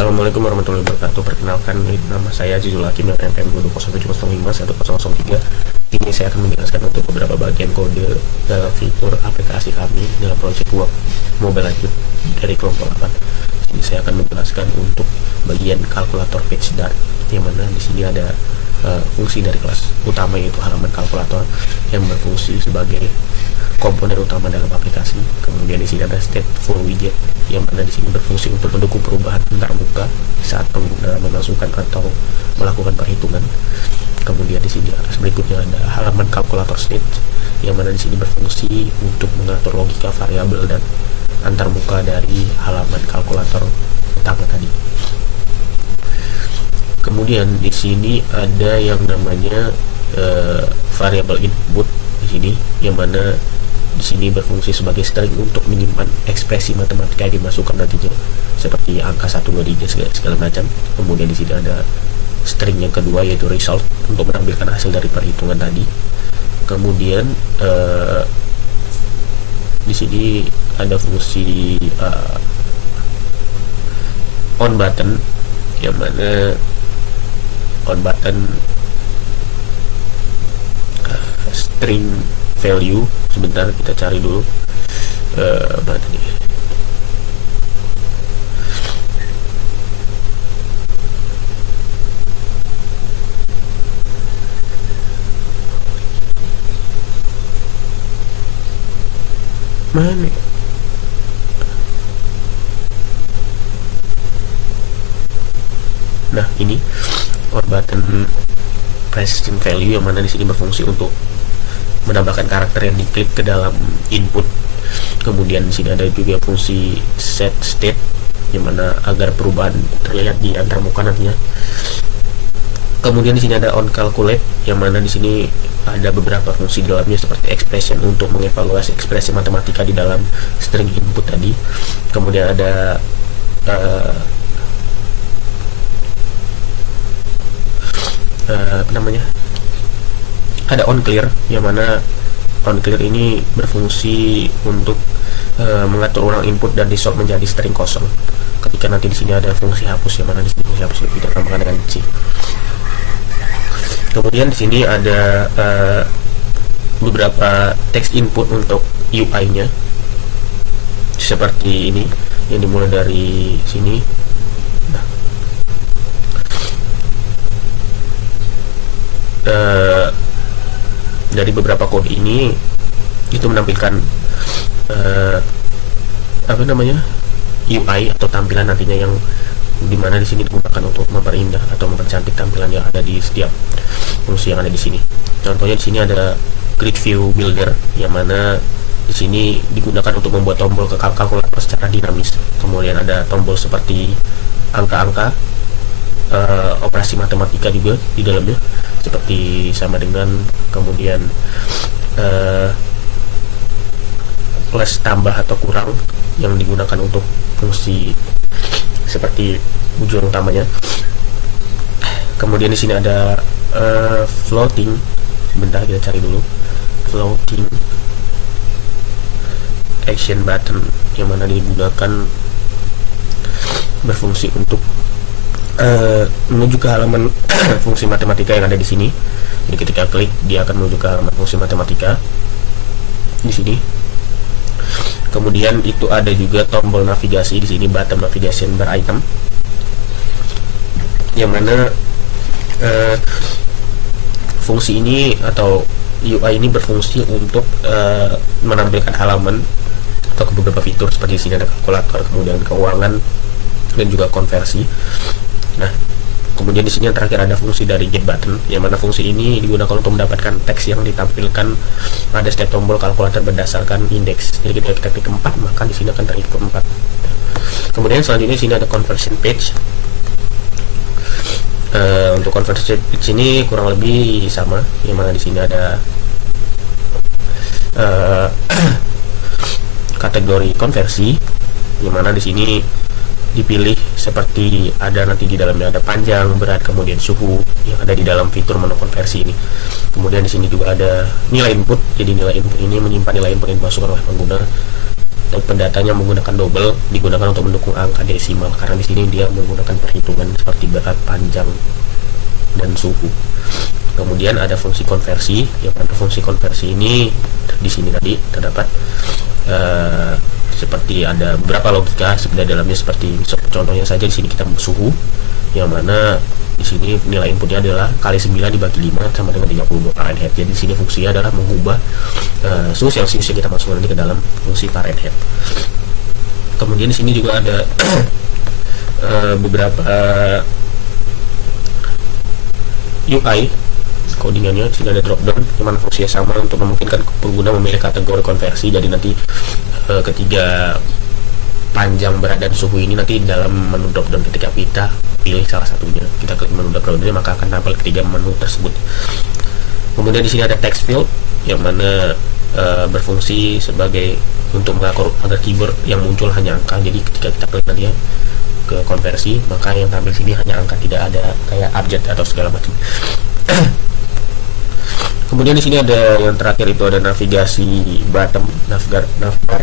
Assalamualaikum warahmatullahi wabarakatuh. Perkenalkan, nama saya Azizul Hakim yang NPM 2017005 Ini saya akan menjelaskan untuk beberapa bagian kode dalam fitur aplikasi kami dalam proyek Work Mobile Legends dari kelompok 8. Ini saya akan menjelaskan untuk bagian kalkulator page start, yang mana di sini ada fungsi dari kelas utama, yaitu halaman kalkulator yang berfungsi sebagai komponen utama dalam aplikasi. Kemudian di sini ada stateful widget yang mana di sini berfungsi untuk mendukung perubahan antar muka saat pengguna memasukkan atau melakukan perhitungan. Kemudian di sini atas berikutnya ada halaman kalkulator state yang mana di sini berfungsi untuk mengatur logika variabel dan antar muka dari halaman kalkulator utama tadi. Kemudian di sini ada yang namanya variabel input di sini, yang mana di sini berfungsi sebagai string untuk menyimpan ekspresi matematika yang dimasukkan nantinya, seperti angka 1, 2, 3 segala macam. Kemudian di sini ada string yang kedua, yaitu result, untuk menampilkan hasil dari perhitungan tadi. Kemudian di sini ada fungsi on button, yang mana on button string value. Sebentar, kita cari dulu mana nih. Mana? Nah, ini on button pressing value, yang mana di sini berfungsi untuk menambahkan karakter yang diklik ke dalam input. Kemudian di sini ada juga fungsi set state, yang mana agar perubahan terlihat di antar muka nantinya. Kemudian di sini ada on calculate, yang mana di sini ada beberapa fungsi di dalamnya, seperti expression untuk mengevaluasi ekspresi matematika di dalam string input tadi. Kemudian ada ada on clear, yang mana on clear ini berfungsi untuk mengatur ulang input dan disort menjadi string kosong. Ketika nanti di sini ada fungsi hapus, yang mana di sini fungsi hapus kita tambahkan dengan C. Kemudian di sini ada beberapa text input untuk UI-nya, seperti ini, yang dimulai dari sini. Dari beberapa kode ini itu menampilkan UI atau tampilan nantinya, yang dimana di sini digunakan untuk memperindah atau mempercantik tampilan yang ada di setiap fungsi yang ada di sini. Contohnya di sini ada grid view builder, yang mana di sini digunakan untuk membuat tombol ke kalkulator secara dinamis. Kemudian ada tombol seperti angka-angka, operasi matematika juga di dalamnya, seperti sama dengan, kemudian plus, tambah atau kurang, yang digunakan untuk fungsi seperti ujung utamanya. Kemudian di sini ada floating. Sebentar, kita cari dulu floating action button, yang mana digunakan berfungsi untuk menuju ke halaman fungsi matematika yang ada di sini. Jadi ketika klik, dia akan menuju ke halaman fungsi matematika di sini. Kemudian itu ada juga tombol navigasi di sini, button navigation bar item, yang mana fungsi ini atau UI ini berfungsi untuk menampilkan halaman atau beberapa fitur, seperti di sini ada kalkulator, kemudian keuangan, dan juga konversi. Nah, kemudian di sini yang terakhir ada fungsi dari get button, yang mana fungsi ini digunakan untuk mendapatkan teks yang ditampilkan pada setiap tombol kalkulator berdasarkan indeks. Jadi ketika kita klik 4, maka di sini akan terikut 4. Kemudian selanjutnya di sini ada conversion page. Untuk conversion page ini kurang lebih sama, yang mana di sini ada kategori konversi, yang mana di sini dipilih seperti ada nanti di dalamnya ada panjang, berat, kemudian suhu yang ada di dalam fitur menu konversi ini. Kemudian di sini juga ada nilai input. Jadi nilai input ini menyimpan nilai input yang dimasukkan oleh pengguna. Tipe datanya menggunakan double, digunakan untuk mendukung angka desimal karena di sini dia menggunakan perhitungan seperti berat, panjang, dan suhu. Kemudian ada fungsi konversi, yang mana fungsi konversi ini di sini tadi terdapat seperti ada beberapa logika sebenarnya dalamnya, seperti contohnya saja di sini kita suhu, yang mana di sini nilai inputnya adalah kali 9 dibagi 5 sama dengan 32 Fahrenheit. Jadi di sini fungsinya adalah mengubah suhu Celsius yang kita masukkan nanti ke dalam fungsi Fahrenheit. Kemudian di sini juga ada beberapa UI codingannya. Di sini ada drop down yang mana fungsinya sama untuk memungkinkan pengguna memilih kategori konversi. Jadi nanti ketiga panjang, berat, dan suhu ini nanti dalam menu drop down ketika kita pilih salah satunya, kita klik menu drop down ini, maka akan tampil ketiga menu tersebut. Kemudian di sini ada text field yang mana berfungsi sebagai untuk mengatur agar keyboard yang muncul hanya angka. Jadi ketika kita klik nanti ya ke konversi, maka yang tampil sini hanya angka, tidak ada kayak abjad atau segala macam. Kemudian di sini ada yang terakhir, itu ada navigasi button, navbar,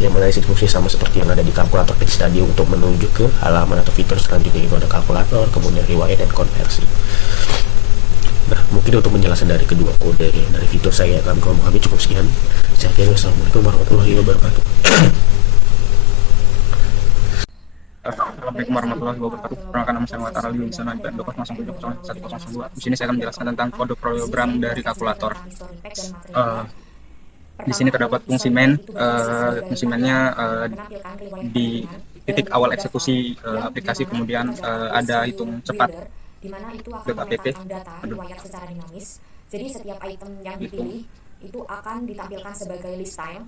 yang mana isi fungsi sama seperti yang ada di kalkulator text tadi untuk menuju ke halaman atau fitur selanjutnya. Itu ada kalkulator, kemudian riwayat, dan konversi. Nah, mungkin untuk penjelasan dari kedua kode dari fitur saya kami cukup sekian. Saya kira wassalamualaikum warahmatullahi wabarakatuh. Assalamualaikum warahmatullahi wabarakatuh. Perkenalkan, nama saya Muhammad Arali, di sana IPN 2070102. Di sini saya akan menjelaskan tentang kode program dari kalkulator. Di sini terdapat fungsi main. Fungsi mainnya di titik awal eksekusi aplikasi, kemudian ada hitung cepat .app. Secara dinamis. Jadi setiap item yang dipilih itu akan ditampilkan sebagai list time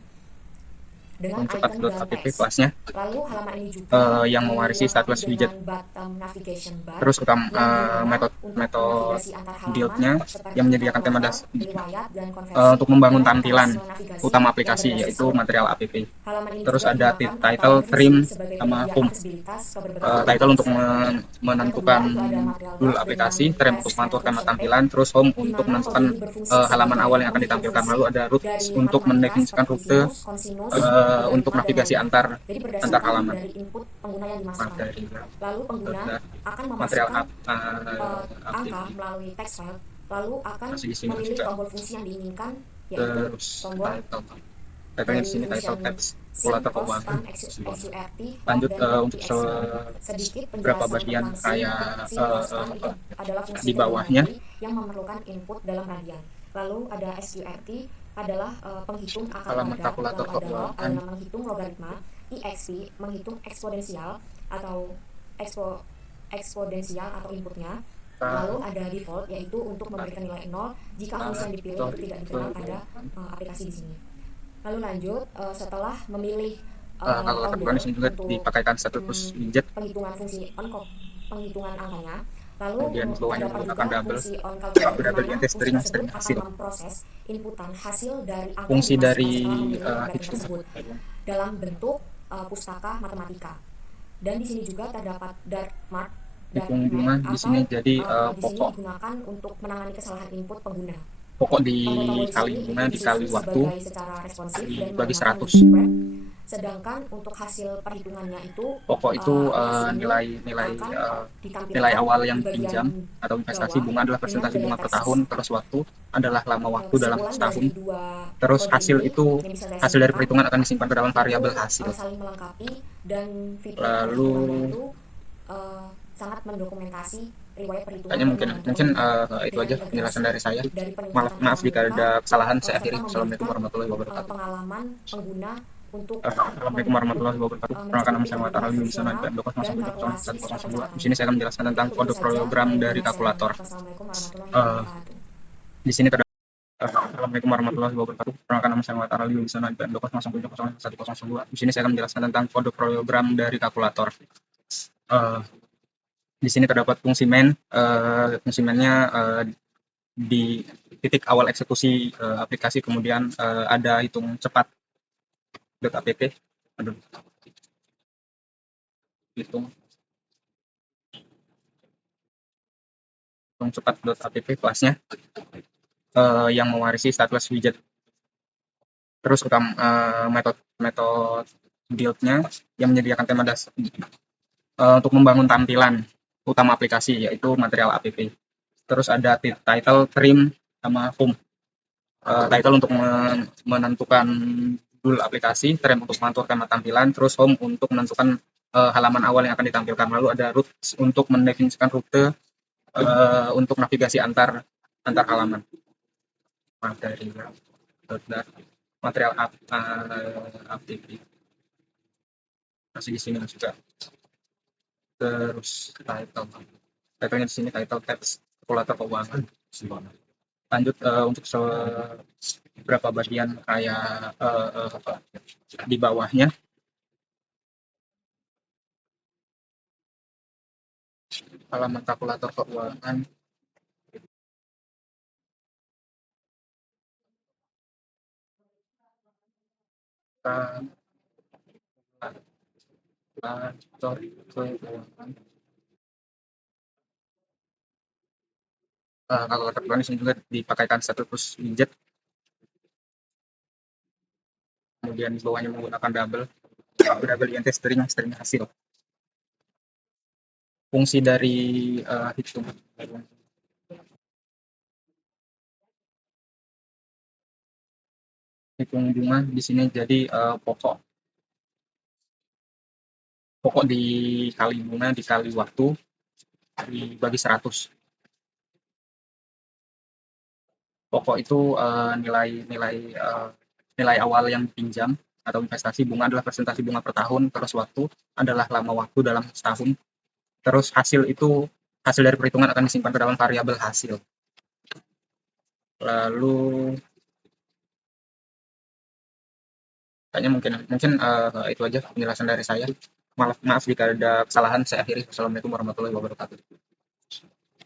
dengan cepat icon dalam .app teks. kelasnya Lalu halaman ini juga yang mewarisi stateless widget. Terus metode build-nya yang menyediakan tema dasar untuk membangun tampilan utama aplikasi, yaitu material app. Terus ada title, trim, sama home. Title untuk menentukan dulu aplikasi, trim untuk mengatur tema tampilan, terus home untuk menentukan halaman awal yang akan ditampilkan. Lalu ada root untuk mendefinisikan rute untuk navigasi antar halaman. Lalu pengguna akan memasukkan angka melalui text file, lalu akan memilih tombol fungsi yang diinginkan, yaitu tombol title di sini title text kalkulator keuangan. Lanjut untuk beberapa bagian kayak di bawahnya yang memerlukan input dalam radian. Lalu ada SURT adalah penghitung akar halaman kalkulator keuangan, menghitung logaritma, EXP menghitung eksponensial atau eksponensial atau inputnya. Lalu ada default, yaitu untuk memberikan nilai 0 jika fungsi yang dipilih tidak dikenal pada aplikasi di sini. Lalu lanjut, setelah memilih kalkulator keuangan di sini juga dipakaikan status widget, penghitungan fungsi penghitungan angkanya. Lalu kemudian bawahnya menggunakan double string hasil. Memproses inputan hasil dari angka fungsi dari tersebut dalam bentuk pustaka matematika. Dan di sini juga terdapat dark mark bunga di sini. Jadi pokok digunakan untuk menangani kesalahan input pengguna. Pokok dikali bunga dikali waktu dibagi 100. Sedangkan untuk hasil perhitungannya itu pokok itu nilai awal yang pinjam atau investasi. Bunga adalah persentase bunga per tahun, terus waktu adalah lama waktu dalam setahun. Terus hasil dari perhitungan akan disimpan ke dalam variabel hasil. Lalu sangat mendokumentasi riwayat perhitungan. Kayaknya mungkin itu aja penjelasan dari saya. Maaf jika ada kesalahan. Saya akhiri. Assalamualaikum warahmatullahi wabarakatuh. Pengalaman pengguna untuk Assalamualaikum warahmatullahi wabarakatuh. Perkenalkan, nama saya Muhammad Arali, di sana IPN 2070102. Di sini saya akan menjelaskan tentang kode program dari kalkulator. Di sini terdapat Assalamualaikum warahmatullahi wabarakatuh. Perkenalkan, nama saya Muhammad Arali, di sana IPN 2070102. Di sini saya akan menjelaskan tentang kode program dari kalkulator. Di sini terdapat fungsi main. Fungsi mainnya di titik awal eksekusi aplikasi, kemudian ada hitung cepat .app. Hitung cepat .app kelasnya yang mewarisi stateless widget. Terus metode build-nya yang menyediakan tema dasar untuk membangun tampilan utama aplikasi, yaitu material app. Terus ada title, trim, sama home. Title untuk menentukan judul aplikasi, trim untuk mengatur tema tampilan, terus home untuk menentukan halaman awal yang akan ditampilkan. Lalu ada routes untuk mendefinisikan rute untuk navigasi antar halaman. Material app masih di sini juga. Terus title-nya di sini title text kalkulator keuangan. Lanjut untuk beberapa bagian kayak di bawahnya halaman kalkulator keuangan. Kalkulator keuangan. Kalkulator keuangan ini juga dipakaikan status widget. Kemudian di bawahnya menggunakan double int string hasil. Fungsi dari hitung bunga di sini jadi pokok dikali bunga dikali waktu dibagi 100. Pokok itu nilai awal yang pinjam atau investasi. Bunga adalah presentasi bunga per tahun, terus waktu adalah lama waktu dalam setahun. Terus hasil dari perhitungan akan disimpan ke dalam variabel hasil. Lalu kayaknya mungkin itu aja penjelasan dari saya. Maaf jika ada kesalahan, saya akhiri. Wassalamualaikum warahmatullahi wabarakatuh.